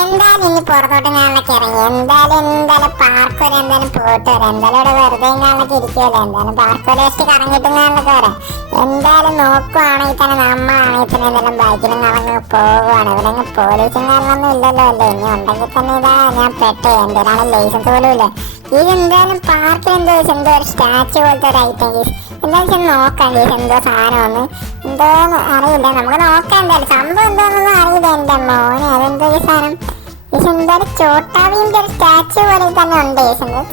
എന്തായാലും ഇനി പുറത്തോട്ട് ഞാനൊക്കെ ഇറങ്ങി എന്തായാലും പാർക്ക് വരെ എന്തായാലും പോയിട്ട് വരാം. എന്തായാലും ഇവിടെ വെറുതെ ഞാനൊക്കെ ഇരിക്കുമല്ലോ, എന്തായാലും പാർക്ക് വരെ ജസ്റ്റ് കറങ്ങിയിട്ട് ഞാനൊക്കെ വരാം. എന്തായാലും നോക്കുവാണെങ്കിൽ തന്നെ നമ്മളാണെങ്കിൽ തന്നെ എന്തായാലും ബൈക്കിലും കാണങ്ങ് പോവുകയാണ്. ഇവിടെ അങ്ങ് പോലീസും കാരണമൊന്നും ഇല്ലല്ലോ അല്ലേ, ഇനി ഉണ്ടെങ്കിൽ തന്നെ ഇതാ ഞാൻ പെട്ടെ എൻ്റെ ഒരാളെ ലൈസൻസ് പോലും ഇല്ല. ഇത് എന്തായാലും പാർക്കിൽ എന്തോ ഒരു സ്റ്റാച്ചു പോലത്തെ ഒരു ഐറ്റം എന്തായാലും ചെന്ന് നോക്കാം എന്തോ സാധനമൊന്ന് എന്തോന്ന് അറിയില്ല, നമുക്ക് നോക്കാം. എന്തായാലും സംഭവം എന്തോന്നൊന്നും അറിയില്ല എൻ്റെ മോനെ. അതെന്തോ ഈ സാധനം എന്തായാലും ചോട്ടാവിന്റെ ഒരു സ്റ്റാച്ചു പോലെ തന്നെ ഉണ്ട്.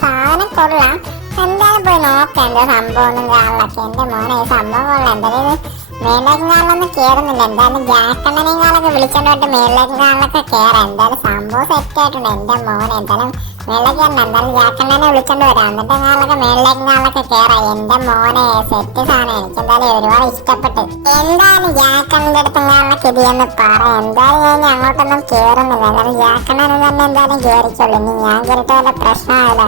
സാധനം കൊള്ളാം, എന്തായാലും പോയി നോക്കാം എന്തോ സംഭവം ഒന്നും കാണലൊക്കെ. എൻ്റെ മോനെ ഈ സംഭവം കൊള്ളാം. എന്തായാലും മേലേക്ക് കാണലൊന്നും കയറുന്നില്ല. എന്തായാലും ജാക്കണ്ണനെയും കാലൊക്കെ വിളിച്ചോണ്ട് പോയിട്ട് മേലേക്ക് കാണലൊക്കെ കയറാം. എന്തായാലും സംഭവം സെറ്റ് ആയിട്ടുണ്ട് എൻ്റെ മോനെ. എന്തായാലും മേലേക്ക് കയറണം, എന്തായാലും ജാക്കണ്ണനെ വിളിച്ചോണ്ട് വരാം. എന്നിട്ട് കാലൊക്കെ മേലേക്ക് കാണലൊക്കെ കയറാം. എൻ്റെ മോനെ സെറ്റ് സാധനം, എനിക്ക് എന്തായാലും ഒരുപാട് ഇഷ്ടപ്പെട്ടു. എന്തായാലും ജാക്കണ്ണന്റെ അടുത്ത് കാണലൊക്കെ ഇതിയെന്ന് പറയാം. എന്തായാലും ഞാൻ അങ്ങോട്ടൊന്നും കയറുന്നില്ല. എന്തായാലും ജാക്കണ്ണന് തന്നെ എന്തായാലും കയറിക്കോളൂ. ഇനി ഞാൻ കയറിയിട്ട് വല്ല പ്രശ്നമായില്ല.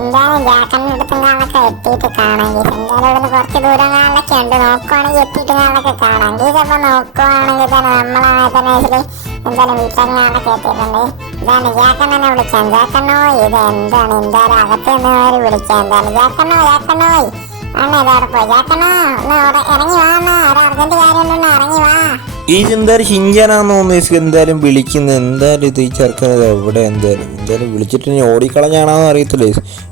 എന്തായാലും ജാക്കണ്ണന്റെ അടുത്തും കാണലൊക്കെ എത്തിയിട്ട് കാണാം. എന്തായാലും ഇവിടുന്ന് കുറച്ച് ദൂരം കാണലൊക്കെ ഉണ്ട്, നോക്കുവാണെങ്കിൽ എത്തിയിട്ട് കാണലൊക്കെ കാണാം. ചിലപ്പോൾ നോക്കുവാണെങ്കിൽ തന്നെ നമ്മളാണെങ്കിൽ തന്നെ എന്തായാലും വീട്ടിലൊക്കെ എത്തിയിട്ടുണ്ട്. ഇതാണ് ജാക്കണ്ണനെ വിളിക്കാം. ജാക്കണ്ണോ ഇത് എന്താണ് എന്തായാലും അകത്ത് നിന്ന് വിളിക്കാം. എന്താണ് ജാക്കണ്ണോ ആണ് ഇതവിടെ പോയി. ജാക്കണ്ണോ ഒന്ന് ഇറങ്ങി വാ, ഒരു അർജന്റ് കാര്യമുണ്ടെന്ന് ഇറങ്ങി വാ. ഈ എന്തായാലും ഷിഞ്ചാനാന്ന് തോന്നുന്നു എന്തായാലും വിളിക്കുന്നത്. എന്തായാലും ഇത് ഈ ചെറുക്കനത് എവിടെ എന്തായാലും വിളിച്ചിട്ട് ഇനി ഓടിക്കളഞ്ഞാണോന്ന് അറിയത്തില്ലേ.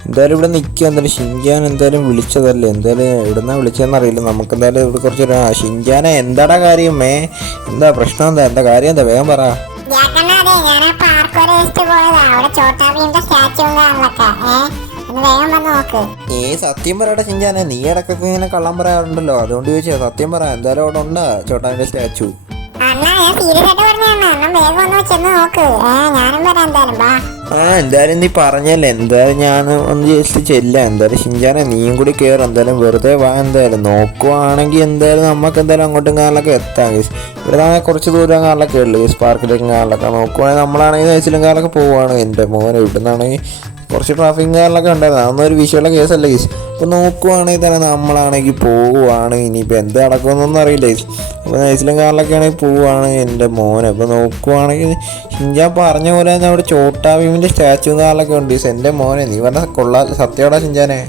എന്തായാലും ഇവിടെ നിൽക്കുക. എന്തായാലും ഷിഞ്ചാൻ എന്തായാലും വിളിച്ചതല്ലേ, എന്തായാലും എവിടുന്നാ വിളിച്ചതെന്ന് അറിയില്ല. നമുക്ക് എന്തായാലും ഇവിടെ കുറച്ച് ഷിഞ്ചാനെ എന്താടാ കാര്യം, എന്താ പ്രശ്നം, എന്താ കാര്യം, എന്താ വേഗം പറ. സത്യം പറയടാ ഷിഞ്ചാനെ, നീ ഇടക്കൊക്കെ ഇങ്ങനെ കള്ളം പറയാറുണ്ടല്ലോ, അതുകൊണ്ട് ചോദിച്ചാ. സത്യം പറ, എന്തായാലും അവിടെ ഉണ്ടാ ചോട്ടാവിന്റെ സ്റ്റാച്ചു? എന്തായാലും നീ പറഞ്ഞല്ലേ, എന്തായാലും ഞാൻ ഒന്ന് ജസ്റ്റ് ചെല്ലാം. എന്തായാലും ഷിഞ്ചാനെ നീയും കൂടി കയറും. എന്തായാലും വെറുതെ വാ. എന്തായാലും നോക്കുവാണെങ്കിൽ എന്തായാലും നമുക്ക് എന്തായാലും അങ്ങോട്ടും കാലിലൊക്കെ എത്താം. ഇവിടെ കുറച്ച് ദൂരം കാലിലൊക്കെ ഉള്ളു, പാർക്കിലേക്ക് കാലിലൊക്കെ നോക്കുവാണെങ്കിൽ നമ്മളാണെങ്കിൽ നെയ്സിലും കാലൊക്കെ പോവുകയാണ്. എൻ്റെ മോനെ ഇവിടെ നിന്നാണെങ്കിൽ കുറച്ച് ട്രാഫിക് കാറിലൊക്കെ ഉണ്ടായിരുന്നു, അതൊന്നും ഒരു വിഷയമുള്ള കേസല്ല ഗീസ്. അപ്പോൾ നോക്കുവാണെങ്കിൽ തന്നെ നമ്മളാണെങ്കിൽ പോവുകയാണ്. ഇനിയിപ്പോൾ എന്ത് നടക്കുമെന്നൊന്നും അറിയില്ല ഗീസ്. അപ്പോൾ നെയ്സിലും കാറിലൊക്കെ ആണെങ്കിൽ പോവുകയാണ് എൻ്റെ മോനെ. അപ്പോൾ നോക്കുവാണെങ്കിൽ ഷിഞ്ചാൻ പറഞ്ഞ പോലെ തന്നെ അവിടെ ചോട്ടാഭീമിൻ്റെ സ്റ്റാച്ചു കാറിലൊക്കെ ഉണ്ട് ഗീസ്. എൻ്റെ മോനെ നീ പറഞ്ഞ കൊള്ളാം, സത്യമാടാ ഷിഞ്ചാനെ.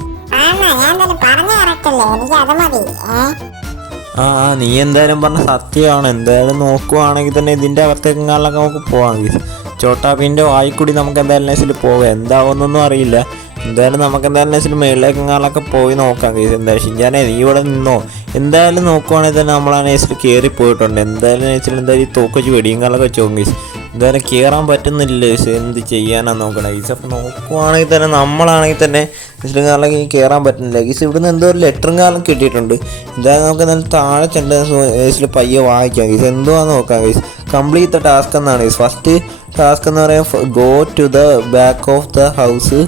നീ എന്തായാലും പറഞ്ഞ സത്യമാണ്. എന്തായാലും നോക്കുവാണെങ്കിൽ തന്നെ ഇതിൻ്റെ അകത്തേക്കും കാറിലൊക്കെ നമുക്ക് പോവാം ഗീസ്. ചോട്ടാഭീമിൻ്റെ വായിക്കൂടി നമുക്ക് എന്തായാലും നെസിൽ പോകാം, എന്താവുന്നൊന്നും അറിയില്ല. എന്തായാലും നമുക്ക് എന്തായാലും നെസിൽ മേളിലേക്കെങ്ങാളൊക്കെ പോയി നോക്കാം കേസ്. എന്തായാലും ഷിഞ്ചാനെ നീ ഇവിടെ നിന്നോ. എന്തായാലും നോക്കുവാണെങ്കിൽ തന്നെ നമ്മൾ ആ നെസിൽ കയറി പോയിട്ടുണ്ട്. എന്തായാലും നെസിൽ എന്തായാലും ഈ തോക്കച്ച് വെടിയും കാലൊക്കെ വെച്ച് നോക്കും കേസ്. എന്തായാലും കയറാൻ പറ്റുന്നില്ല കേസ്, എന്ത് ചെയ്യാനാണ് നോക്കണം കേസ്. അപ്പോൾ നോക്കുവാണെങ്കിൽ തന്നെ നമ്മളാണെങ്കിൽ തന്നെ നെസിലും കാലൊക്കെ കയറാൻ പറ്റുന്നില്ല കേസ്. ഇവിടുന്ന് എന്തോ ഒരു ലെറ്ററും കാലം കിട്ടിയിട്ടുണ്ട്. എന്തായാലും നമുക്ക് എന്തായാലും താഴെ ചെണ്ട നെസിൽ പയ്യെ വായിക്കാം കേസ്, എന്തുവാന്ന് നോക്കാം കേസ്. കംപ്ലീറ്റ് ദ ടാസ്ക് എന്നാണ് കേസ്. ഫസ്റ്റ് ടാസ്ക് എന്ന് പറയുമ്പോൾ go to the back of the house,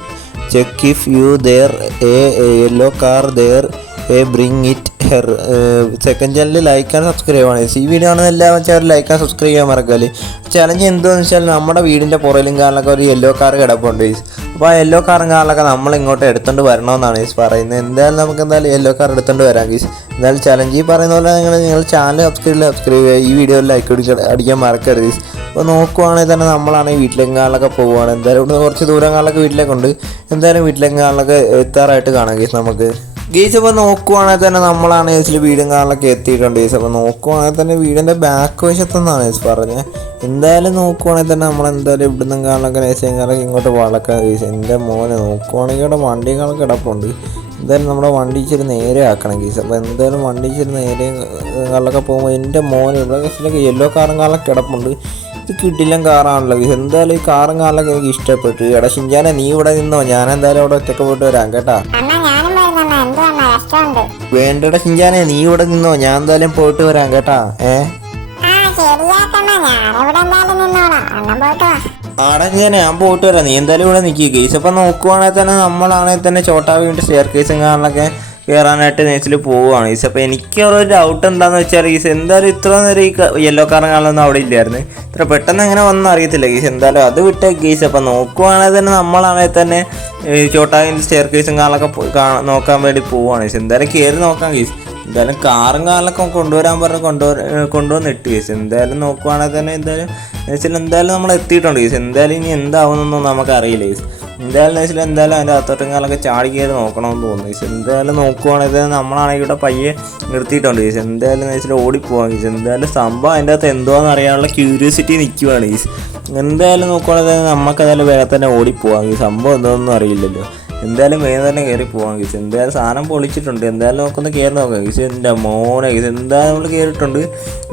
check if you there a yellow car there a bring it here. Second channel like and subscribe ആണ്. ഈ video ആണെന്ന് എല്ലാവരും channel like and subscribe ചെയ്യാൻ മറക്കാല്. Challenge എന്താണെന്ന് വെച്ചാൽ നമ്മുടെ വീടിൻ്റെ പുറയിലും കാറിലൊക്കെ ഒരു യെല്ലോ കാർ കിടപ്പുണ്ട് ഗീസ്. അപ്പോൾ ആ യെല്ലോ കാറും കാറിലൊക്കെ നമ്മൾ ഇങ്ങോട്ട് എടുത്തുകൊണ്ട് വരണമെന്നാണ് ഗീസ് പറയുന്നത്. എന്തായാലും നമുക്ക് എന്തായാലും യെല്ലോ കാർ എടുത്തുകൊണ്ട് വരാം ഗീസ്. എന്തായാലും ചലഞ്ച് ഈ പറയുന്ന പോലെ നിങ്ങൾ ചാനൽ സബ്സ്ക്രൈബ് ചെയ്യുക, ഈ വീഡിയോ ലൈക്ക് അടിക്കാൻ മറക്കരുത് ഗീസ്. അപ്പോൾ നോക്കുവാണെങ്കിൽ തന്നെ നമ്മളാണെങ്കിൽ വീട്ടിലേക്കാളിലൊക്കെ പോവുകയാണ്. എന്തായാലും ഇവിടുന്ന് കുറച്ച് ദൂരങ്ങളിലൊക്കെ വീട്ടിലേക്കുണ്ട്. എന്തായാലും വീട്ടിലേക്കാളിലൊക്കെ എത്താറായിട്ട് കാണാം ഗീസ് നമുക്ക് ഗീസ്. അപ്പോൾ നോക്കുവാണെങ്കിൽ തന്നെ നമ്മളാണ് ഗീസിൽ വീടും കാറിലൊക്കെ എത്തിയിട്ടുണ്ട് ഗീസ്. അപ്പോൾ നോക്കുവാണെങ്കിൽ തന്നെ വീടിൻ്റെ ബാക്ക് വശത്തെന്നാണ് ഗീസ് പറഞ്ഞത്. എന്തായാലും നോക്കുവാണെങ്കിൽ തന്നെ നമ്മളെന്തായാലും ഇവിടുന്ന് കാറിലൊക്കെ നേഴ്സിംഗാറൊക്കെ ഇങ്ങോട്ട് വളക്കാം ഗീസ്. എൻ്റെ മോനെ നോക്കുവാണെങ്കിൽ ഇവിടെ വണ്ടികളൊക്കെ കിടപ്പുണ്ട്. എന്തായാലും നമ്മുടെ വണ്ടി ഇച്ചിരി നേരെ ആക്കണം ഗീസ്. അപ്പോൾ എന്തായാലും വണ്ടി ഇച്ചിരി നേരെ കാറിലൊക്കെ പോകുമ്പോൾ എൻ്റെ മോനെ ഇവിടെ ഗീസിലൊക്കെ യെല്ലോ കാറും കാറിലൊക്കെ കിടപ്പുണ്ട്. ഇത് കിട്ടില്ല കാറാണല്ലോ ഗീസ്. എന്തായാലും ഈ കാറും കാറിലൊക്കെ എനിക്ക് ഇഷ്ടപ്പെട്ടു. എടാ ഷിഞ്ചാനെ നീ ഇവിടെ നിന്നോ, ഞാൻ എന്തായാലും അവിടെ ഒറ്റക്ക് പോയിട്ട് വരാം കേട്ടാ. വേണ്ടടാ ഷിഞ്ചാനെ നീ ഇവിടെ നിന്നോ, ഞാൻ എന്തായാലും പോയിട്ട് വരാം കേട്ടാ. ആടാ ഞാൻ പോയിട്ട് വരാം, നീ എന്തായാലും ഇവിടെ നിൽക്കുക ഗീസ്. അപ്പം നോക്കുവാണെങ്കിൽ തന്നെ നമ്മളാണെങ്കിൽ തന്നെ ചോട്ടാഭീമിൻ്റെ സ്റ്റെയർ കേസും കാറിലൊക്കെ കയറാനായിട്ട് നെയ്സിൽ പോവുകയാണ് ഗീസ്. അപ്പോൾ എനിക്ക് ഒരു ഡൗട്ട് എന്താണെന്ന് വെച്ചാൽ ഗീസ്, എന്തായാലും ഇത്ര നേരം ഈ യെല്ലോ കാറും കാറിലൊന്നും അവിടെ ഇല്ലായിരുന്നു. ഇത്ര പെട്ടെന്ന് എങ്ങനെ വന്നും അറിയത്തില്ല ഗീസ്. എന്തായാലും അത് വിട്ടേ ഗീസ്. അപ്പോൾ നോക്കുവാണെങ്കിൽ തന്നെ നമ്മളാണെങ്കിൽ തന്നെ ചോട്ടാഭീമിൻ്റെ സ്റ്റെയർ കേസും കാറിലൊക്കെ നോക്കാൻ വേണ്ടി പോവുകയാണ് ഗീസ്. എന്തായാലും കയറി നോക്കാം ഗീസ്. എന്തായാലും കാറും കാറിലൊക്കെ കൊണ്ടുവരാൻ പറഞ്ഞ് കൊണ്ടുവന്നിട്ട് കേസ് എന്തായാലും നോക്കുവാണെങ്കിൽ തന്നെ എന്തായാലും നമ്മൾ എത്തിയിട്ടുണ്ട് കേസ്. എന്തായാലും ഇനി എന്താവുന്നൊന്നും നമുക്കറിയില്ല കേസ്. എന്തായാലും അതിൻ്റെ അത്തോട്ടങ്ങളൊക്കെ ചാടി കയറി നോക്കണമെന്ന് തോന്നുന്നു കേസ്. എന്തായാലും നോക്കുവാണെങ്കിൽ നമ്മളാണെങ്കിൽ ഇവിടെ പയ്യെ നിർത്തിയിട്ടുണ്ട് കേസ്. എന്തായാലും ഓടിപ്പോവാം കേസ്. എന്തായാലും സംഭവം അതിൻ്റെ അകത്ത് എന്തോന്ന് അറിയാനുള്ള ക്യൂരിയോസിറ്റി നിൽക്കുവാണ് കേസ്. എന്തായാലും നോക്കുവാണെങ്കിൽ നമുക്കതായാലും വേഗം തന്നെ ഓടിപ്പോവാം കേസ്. സംഭവം എന്തോന്നും അറിയില്ലല്ലോ. എന്തായാലും വേഗം തന്നെ കയറി പോകാം കേസ്. എന്തായാലും സാധനം പൊളിച്ചിട്ടുണ്ട്. എന്തായാലും നമുക്കൊന്ന് കയറി നോക്കാം കേസ്. എൻ്റെ മോനെ കേസ് എന്തായാലും നമ്മൾ കയറിയിട്ടുണ്ട്.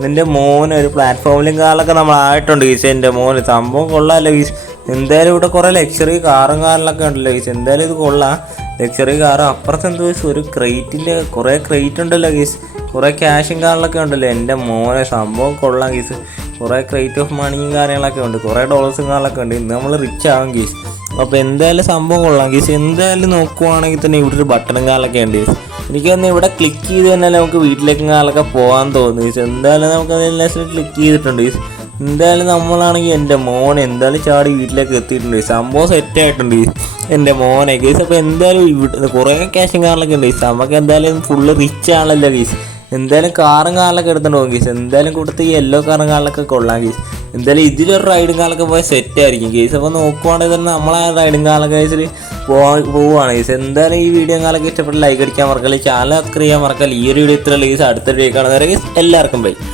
എൻ്റെ മോനെ ഒരു പ്ലാറ്റ്ഫോമിലും കാറിലൊക്കെ നമ്മളായിട്ടുണ്ട് കേസ്. എൻ്റെ മോന് സംഭവം കൊള്ളാമല്ലോ കേസ്. എന്തായാലും ഇവിടെ കുറേ ലക്ഷറി കാറും കാറിലൊക്കെ ഉണ്ടല്ലോ കേസ്. എന്തായാലും ഇത് കൊള്ളാം. ലക്ഷറി കാറും അപ്പുറത്ത് എന്തോ ഒരു ക്രേറ്റിൻ്റെ കുറേ ക്രേറ്റ് ഉണ്ടല്ലോ കേസ്. കുറേ ക്യാഷും കാറിലൊക്കെ ഉണ്ടല്ലോ. എൻ്റെ മോനെ സംഭവം കൊള്ളാം കേസ്. കുറേ ക്രേറ്റ് ഓഫ് മണിയും കാര്യങ്ങളൊക്കെ ഉണ്ട്. കുറേ ഡോളേഴ്സും കാര്യങ്ങളൊക്കെ ഉണ്ട്. ഇന്ന് നമ്മൾ റിച്ച് ആകും കേസ്. അപ്പോൾ എന്തായാലും സംഭവം കൊള്ളാം കേസ്. എന്തായാലും നോക്കുവാണെങ്കിൽ തന്നെ ഇവിടെ ഒരു ബട്ടണും കാലൊക്കെ ഉണ്ട് കേസ്. എനിക്ക് തന്നെ ഇവിടെ ക്ലിക്ക് ചെയ്ത് തന്നെ നമുക്ക് വീട്ടിലേക്കും കാലൊക്കെ പോകാൻ തോന്നുന്നു കേസ്. എന്തായാലും നമുക്ക് അതിനെല്ലാം ക്ലിക്ക് ചെയ്തിട്ടുണ്ട് കേസ്. എന്തായാലും നമ്മളാണെങ്കിൽ എൻ്റെ മോനെ എന്തായാലും ചാടി വീട്ടിലേക്ക് എത്തിയിട്ടുണ്ട് കേസ്. സംഭവം സെറ്റായിട്ടുണ്ട് കേസ് എൻ്റെ മോനെ കേസ്. അപ്പോൾ എന്തായാലും ഇവിടെ കുറേ ക്യാഷും കാറിലൊക്കെ ഉണ്ട് കേസ്. നമുക്ക് എന്തായാലും ഫുള്ള് റിച്ച് ആണല്ലോ കേസ്. എന്തായാലും കാറും കാറിലൊക്കെ എടുത്തോണ്ട് പോകും കേസ്. എന്തായാലും കൊടുത്ത് ഈ യെല്ലോ കാറും കാറിലൊക്കെ കൊള്ളാം കേസ്. എന്തായാലും ഇതിലൊരു റൈഡും കാലൊക്കെ പോയാൽ സെറ്റായിരിക്കും കേസ്. അപ്പോൾ നോക്കുവാണെങ്കിൽ തന്നെ നമ്മളാ റൈഡും കാലൊക്കെ വെച്ചിട്ട് പോവുകയാണ് കേസ്. എന്തായാലും ഈ വീഡിയോ കാലൊക്കെ ഇഷ്ടപ്പെട്ട് ലൈക്ക് അടിക്കാൻ മറക്കല്ലേ. ചാനൽ സബ്സ്ക്രൈബ് ചെയ്യാൻ മറക്കല്ല. ഈ ഒരു വീഡിയോ ഇത്ര കേസ്. അടുത്ത വീഡിയോ കാണുന്നവരെ കേസ് എല്ലാവർക്കും ബൈ.